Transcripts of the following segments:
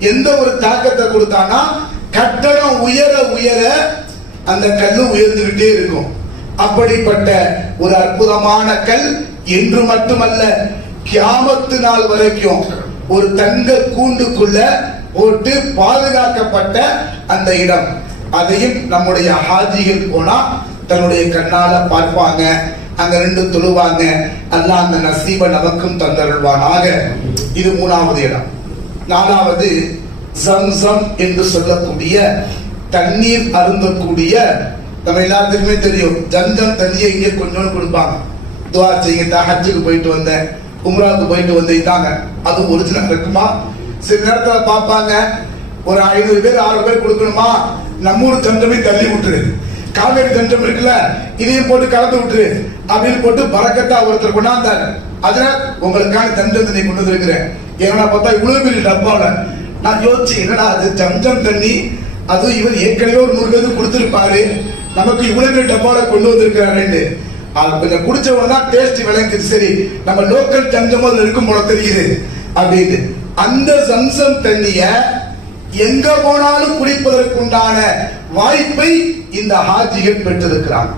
எந்த ஒரு தாக்கத்தை கொடுத்தானா கட்டணம் உயர உயர அந்த கல் உயர்ந்துகிட்டே இருக்கும். அப்படிப்பட்ட ஒரு அற்புதமான கல் என்று மட்டுமல்ல கியாமத்து நாள் வரைக்கும் ஒரு தங்க கூண்டுக்குள்ள போட்டு பாதுகாக்கப்பட்ட அந்த இடம். அதையும் நம்முடைய ஹாஜிகள் போனா தன்னுடைய கண்ணால பார்ப்பாங்க. அங்க ரெண்டு தொழுவாங்க. அல்ல அந்த நசீப நமக்கும் தந்தருள்வானாக. இது மூணாவது இடம். நாலாவது ஜம்சம் என்று சொல்லக்கூடிய தண்ணீர் அருந்தக்கூடிய நம்ம எல்லாத்துக்குமே தெரியும் ஜம்ஜம் தண்ணியை இங்கே கொஞ்சோன்னு கொடுப்பாங்க. துவா செய்யுங்க ஹஜ்ஜுக்கு போயிட்டு வந்தேன் உம்ராவுக்கு போயிட்டு வந்துட்டாங்க அது ஒரிஜினல் இருக்குமா? சில நேரத்தில் பார்ப்பாங்க ஒரு ஐநூறு பேர் ஆறு பேர் கொடுக்கணுமா? நம்ம ஊர் ஜம்ஜமே தள்ளி விட்டுருது காவேரி தஞ்சம் இருக்குல்ல இதையும் போட்டு கலந்து விட்டுரு. அப்படின்னு போட்டு பறக்கத்தா ஒருத்தர் கொண்டாந்தார். அதுல உங்களுக்கான தஞ்சம் தண்ணி கொண்டு வந்திருக்கிறேன். ஏன்னா பார்த்தா இவ்வளவு பெரிய டப்பாவில நான் யோசிச்சு என்னடா அது தஞ்சம் தண்ணி? அது இவர் ஏற்கனவே ஒரு நூறு பேருக்கு கொடுத்துருப்பாரு. நமக்கு இவ்வளவு பெரிய டப்பாவில கொண்டு வந்திருக்கிறாரு அது கொஞ்சம் குடிச்ச உடனே தான் டேஸ்ட் விளங்குது. சரி நம்ம லோக்கல் தஞ்சம் அதுல இருக்கும் போல தெரியுது. அப்படின்னு அந்த சம்சம் தண்ணிய எங்க போனாலும் குடிப்பதற்குண்டான வாய்ப்பை இந்த ஹாஜிகள் பெற்றிருக்கிறான்.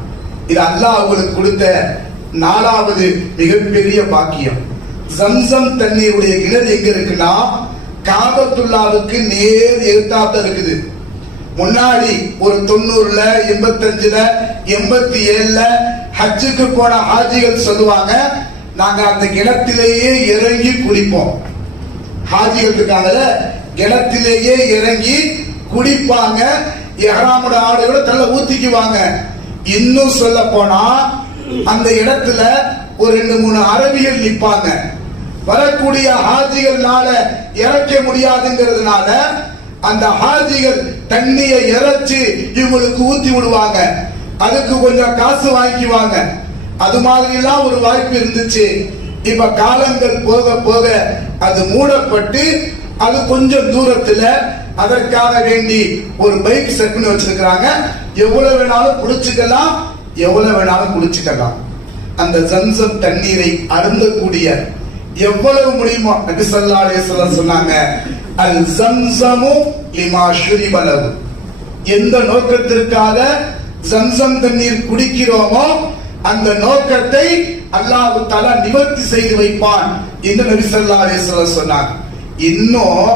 இது அல்லாஹ் அவங்களுக்கு கொடுத்த நாலாவது மிகப்பெரிய பாக்கியம். ஜம்சம் தண்ணீருடைய கிணறு எங்க இருக்குன்னா காபத்துல்லாவுக்கு நேர் எதிர்த்தாப்புல இருக்குது. முன்னாடி ஒரு தொண்ணூறுல எண்பத்தஞ்சுல எண்பத்தி ஏழுல ஹஜ்ஜுக்கு போன ஹாஜிகள் சொல்லுவாங்க நாங்க அந்த கிணத்திலேயே இறங்கி குளிப்போம். ஹாஜிகள் இருக்காங்கல்ல கிணத்திலேயே இறங்கி குடிப்பாங்க. எஹராமோட ஆடுகளை தள்ள ஊத்திக்குவாங்க. இன்னும் சொல்ல போனா அந்த இடத்துல ஒரு ரெண்டு மூணு அரபிகள் நிற்பாங்க. வரக்கூடிய ஹாஜிகள்னால இறக்க முடியாதுங்கிறதுனால அந்த ஹாஜிகள் தண்ணியை இறைச்சு இவங்களுக்கு ஊத்தி விடுவாங்க. அதுக்கு கொஞ்சம் காசு வாங்கிக்குவாங்க. அது மாதிரி எல்லாம் ஒரு வாய்ப்பு இருந்துச்சு. இப்ப காலங்கள் போக போக அது மூடப்பட்டு அது கொஞ்சம் தூரத்துல அதற்காக வேண்டி ஒரு பைக் செட் பண்ணி வச்சிருக்கிறாங்க. எவ்வளவு வேணாலும் குடிச்சுக்கலாம் எவ்வளவு வேணாலும் குடிச்சுக்கலாம் அந்த ஜம்சம் தண்ணீரை அருந்தக்கூடிய எவ்வளவு முடியுமோ நபி சொல்ல சொன்னாங்க அல் ஜம்சமு லிமா ஷுரிபலவு எந்த நோக்கத்திற்காக ஜம்சம் தண்ணீர் குடிக்கிறோமோ அந்த நோக்கத்தை அல்லாஹ் தலா நிவர்த்தி செய்து வைப்பான் என்று நபி ஸல்லல்லாஹு சொன்னாங்க. இன்னும்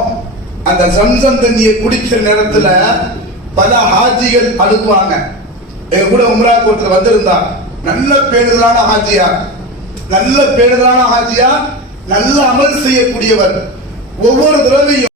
அந்த சம்சம் தண்ணியை குடிக்கிற நேரத்துல பல ஹாஜிகள் அழுகுவாங்க. எங்க கூட உம்ரா கோட்டில் வந்திருந்தா நல்ல பேணுதலான ஹாஜியா. நல்ல பேணுதலான ஹாஜியா. நல்ல அமல் செய்யக்கூடியவர். ஒவ்வொரு தடவையும்